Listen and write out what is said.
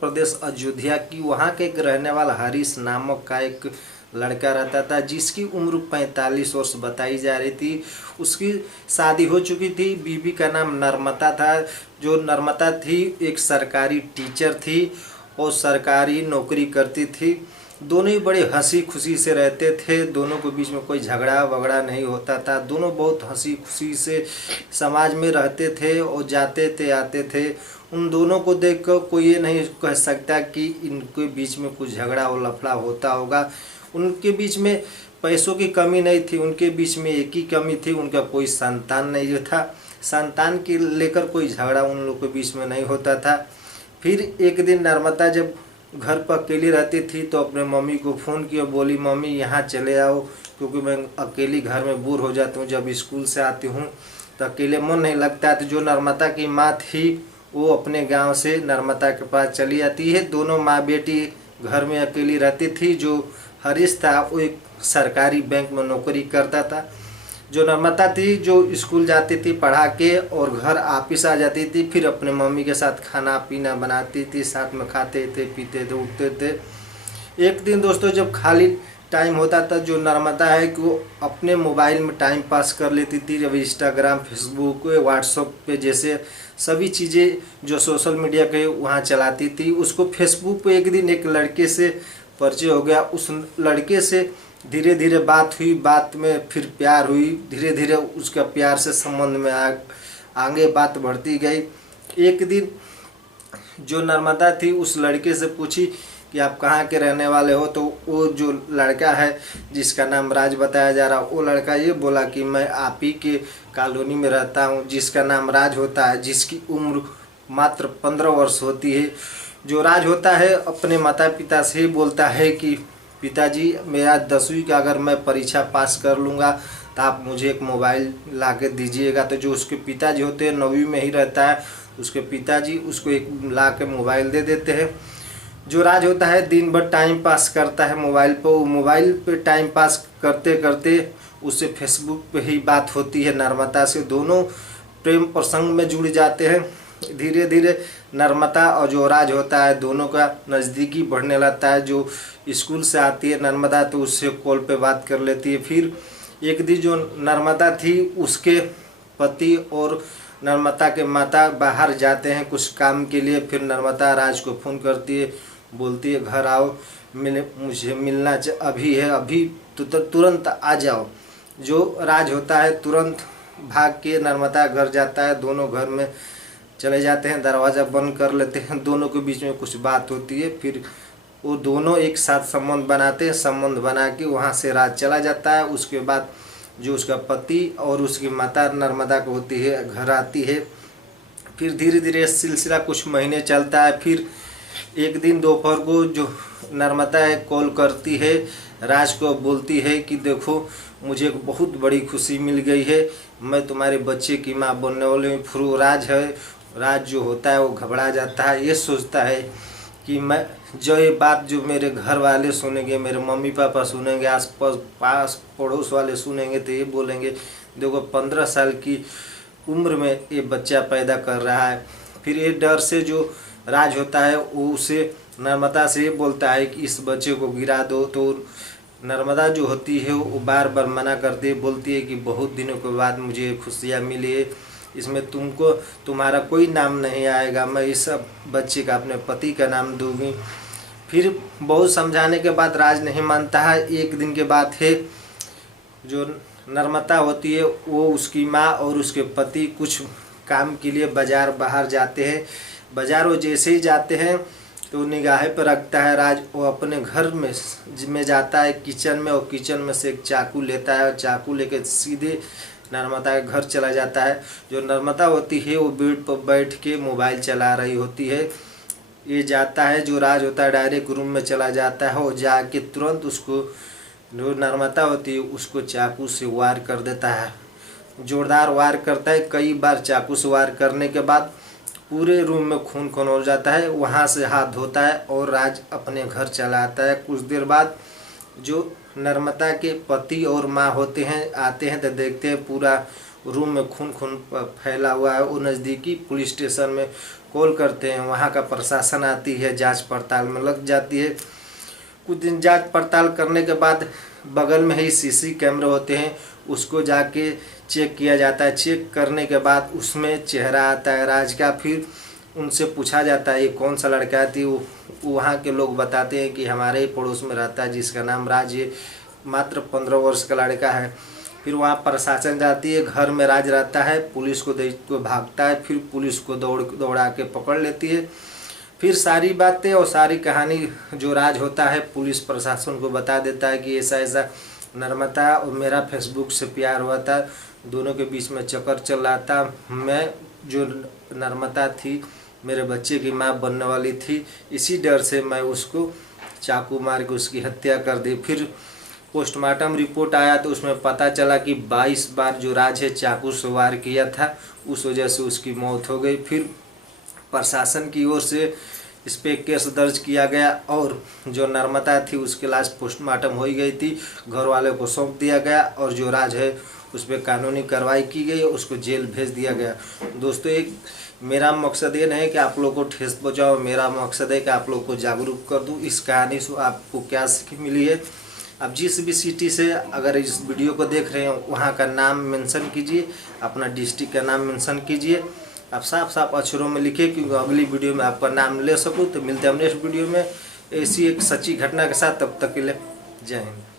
प्रदेश अयोध्या की, वहाँ के एक रहने वाला हरीश नामक का एक लड़का रहता था जिसकी उम्र 45 वर्ष बताई जा रही थी। उसकी शादी हो चुकी थी। बीवी का नाम नर्मदा था। जो नर्मदा थी एक सरकारी टीचर थी और सरकारी नौकरी करती थी। दोनों ही बड़े हंसी खुशी से रहते थे। दोनों के बीच में कोई झगड़ा वगड़ा नहीं होता था। दोनों बहुत हंसी खुशी से समाज में रहते थे और जाते थे आते थे। उन दोनों को देखकर कोई ये नहीं कह सकता कि इनके बीच में कुछ झगड़ा और लफड़ा होता होगा। उनके बीच में पैसों की कमी नहीं थी। उनके बीच में एक ही कमी थी, उनका कोई संतान नहीं था। संतान के लेकर कोई झगड़ा उन लोगों के बीच में नहीं होता था। फिर एक दिन नर्मदा जब घर पर अकेली रहती थी तो अपने मम्मी को फ़ोन किया, बोली मम्मी यहाँ चले आओ, क्योंकि मैं अकेली घर में बोर हो जाती हूँ। जब स्कूल से आती हूँ तो अकेले मन नहीं लगता। तो जो नर्मदा की माँ थी वो अपने गांव से नर्मदा के पास चली आती है। दोनों माँ बेटी घर में अकेली रहती थी। जो हरीश था वो एक सरकारी बैंक में नौकरी करता था। जो नर्मदा थी जो स्कूल जाती थी पढ़ा के और घर वापिस आ जाती थी, फिर अपने मम्मी के साथ खाना पीना बनाती थी, साथ में खाते थे पीते थे उठते थे। एक दिन दोस्तों जब खाली टाइम होता था, जो नर्मदा है कि वो अपने मोबाइल में टाइम पास कर लेती थी। जब इंस्टाग्राम फेसबुक व्हाट्सएप पे जैसे सभी चीज़ें जो सोशल मीडिया के वहाँ चलाती थी, उसको फेसबुक पे एक दिन एक लड़के से परिचय हो गया। उस लड़के से धीरे धीरे बात हुई, बात में फिर प्यार हुई। धीरे धीरे उसका प्यार से संबंध में आगे बात बढ़ती गई। एक दिन जो नर्मदा थी उस लड़के से पूछी कि आप कहाँ के रहने वाले हो। तो वो जो लड़का है जिसका नाम राज बताया जा रहा, वो लड़का ये बोला कि मैं आप ही के कॉलोनी में रहता हूँ, जिसका नाम राज होता है, जिसकी उम्र मात्र 15 वर्ष होती है। जो राज होता है अपने माता पिता से बोलता है कि पिताजी मेरा 10वीं का अगर मैं परीक्षा पास कर लूँगा तो आप मुझे एक मोबाइल ला के दीजिएगा। तो जो उसके पिताजी होते हैं 9वीं में ही रहता है, उसके पिताजी उसको एक ला के मोबाइल दे देते हैं। जो राज होता है दिन भर टाइम पास करता है मोबाइल पर। वो मोबाइल पे टाइम पास करते करते उससे फेसबुक पे ही बात होती है नर्मदा से। दोनों प्रेम प्रसंग में जुड़ जाते हैं। धीरे धीरे नर्मदा और जो राज होता है दोनों का नज़दीकी बढ़ने लगता है। जो स्कूल से आती है नर्मदा तो उससे कॉल पे बात कर लेती है। फिर एक दिन जो नर्मदा थी उसके पति और नर्मदा के माता बाहर जाते हैं कुछ काम के लिए। फिर नर्मदा राज को फ़ोन करती है, बोलती है घर आओ, मुझे मिलना अभी है, अभी तुरंत आ जाओ। जो राज होता है तुरंत भाग के नर्मदा घर जाता है। दोनों घर में चले जाते हैं, दरवाज़ा बंद कर लेते हैं। दोनों के बीच में कुछ बात होती है। फिर वो दोनों एक साथ संबंध बनाते हैं। संबंध बना के वहाँ से राज चला जाता है। उसके बाद जो उसका पति और उसकी माता नर्मदा को होती है घर आती है। फिर धीरे धीरे सिलसिला कुछ महीने चलता है। फिर एक दिन दोपहर को जो नर्मदा है कॉल करती है राज को, बोलती है कि देखो मुझे एक बहुत बड़ी खुशी मिल गई है, मैं तुम्हारे बच्चे की माँ बनने वाली हूँ। फिर वो राज जो होता है वो घबरा जाता है। ये सोचता है कि मैं जो ये बात जो मेरे घर वाले सुनेंगे, मेरे मम्मी पापा सुनेंगे, आस पास पड़ोस वाले सुनेंगे तो ये बोलेंगे देखो 15 साल की उम्र में ये बच्चा पैदा कर रहा है। फिर ये डर से जो राज होता है वो उसे नर्मदा से बोलता है कि इस बच्चे को गिरा दो। तो नर्मदा जो होती है वो बार बार मना करती है, बोलती है कि बहुत दिनों के बाद मुझे खुशियाँ मिली है, इसमें तुम्हारा कोई नाम नहीं आएगा, मैं इस बच्चे का अपने पति का नाम दूंगी। फिर बहुत समझाने के बाद राज नहीं मानता है। एक दिन के बाद है जो नर्मदा होती है वो उसकी माँ और उसके पति कुछ काम के लिए बाज़ार बाहर जाते हैं। बाज़ार वो जैसे ही जाते हैं तो निगाह पर रखता है राज। वो अपने घर में जाता है किचन में, और किचन में से एक चाकू लेता है और चाकू लेकर सीधे नर्मदा के घर चला जाता है। जो नर्मदा होती है वो बेड पर बैठ के मोबाइल चला रही होती है। ये जाता है जो राज होता है डायरेक्ट रूम में चला जाता है और जाके तुरंत उसको जो नर्मदा होती है उसको चाकू से वार कर देता है। जोरदार वार करता है। कई बार चाकू से वार करने के बाद पूरे रूम में खून हो जाता है। वहाँ से हाथ धोता है और राज अपने घर चला आता है। कुछ देर बाद जो नर्मदा के पति और माँ होते हैं आते हैं तो देखते हैं पूरा रूम में खून खून फैला हुआ है। वो नज़दीकी पुलिस स्टेशन में कॉल करते हैं, वहाँ का प्रशासन आती है, जांच पड़ताल में लग जाती है। कुछ दिन जांच पड़ताल करने के बाद बगल में ही सीसी कैमरे होते हैं, उसको जाके चेक किया जाता है। चेक करने के बाद उसमें चेहरा आता है राज का। फिर उनसे पूछा जाता है ये कौन सा लड़का थी। वहाँ के लोग बताते हैं कि हमारे ही पड़ोस में रहता है जिसका नाम राज है, मात्र 15 वर्ष का लड़का है। फिर वहाँ प्रशासन जाती है, घर में राज रहता है, पुलिस को देख को भागता है, फिर पुलिस को दौड़ा के पकड़ लेती है। फिर सारी बातें और सारी कहानी जो राज होता है पुलिस प्रशासन को बता देता है कि ऐसा ऐसा नर्मदा और मेरा फेसबुक से प्यार हुआ था, दोनों के बीच में चक्कर चल रहा था। मैं जो नर्मदा थी मेरे बच्चे की माँ बनने वाली थी, इसी डर से मैं उसको चाकू मार के उसकी हत्या कर दी। फिर पोस्टमार्टम रिपोर्ट आया तो उसमें पता चला कि 22 बार जो राज है चाकू से वार किया था, उस वजह से उसकी मौत हो गई। फिर प्रशासन की ओर से इस पर केस दर्ज किया गया और जो नर्मदा थी उसकी लाश पोस्टमार्टम हो गई थी, घर वाले को सौंप दिया गया और जो राज है उस पर कानूनी कार्रवाई की गई, उसको जेल भेज दिया गया। दोस्तों, एक मेरा मकसद ये नहीं कि आप लोग को ठेस पहुँचाओ, मेरा मकसद है कि आप लोग को जागरूक कर दूँ। इस कहानी से आपको क्या सीख मिली है, आप जिस भी सिटी से अगर इस वीडियो को देख रहे हैं वहाँ का नाम मेंशन कीजिए, अपना डिस्ट्रिक्ट का नाम मेंशन कीजिए। आप साफ साफ अक्षरों में लिखिए क्योंकि अगली वीडियो में आपका नाम ले सकूँ। तो मिलते हैं हम नेक्स्ट वीडियो में ऐसी एक सच्ची घटना के साथ, तब तक के लिए जय हिंद।